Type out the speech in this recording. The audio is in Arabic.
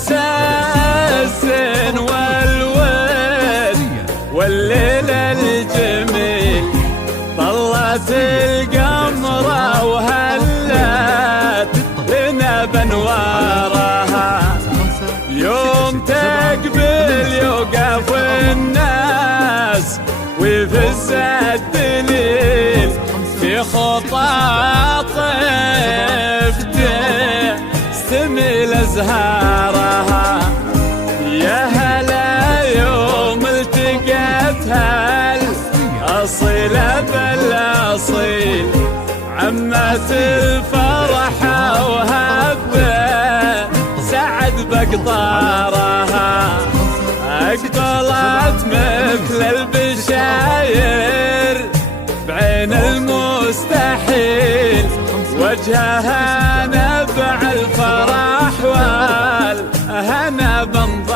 لبس الزين والود والليل الجميل، طلت القمرة وهلت لنا بانوارها. يوم تقبل يوقف الناس ويفز الدليل في خطى طفته استميل ازهارها. يا هلا يوم التقتها الاصيله بالاصيل، عمت الفرحه وهبه سعد بقطارها. اقبلت مثل البشاير بعين المستحيل، وجهها نبع الفرح والهنا بنظر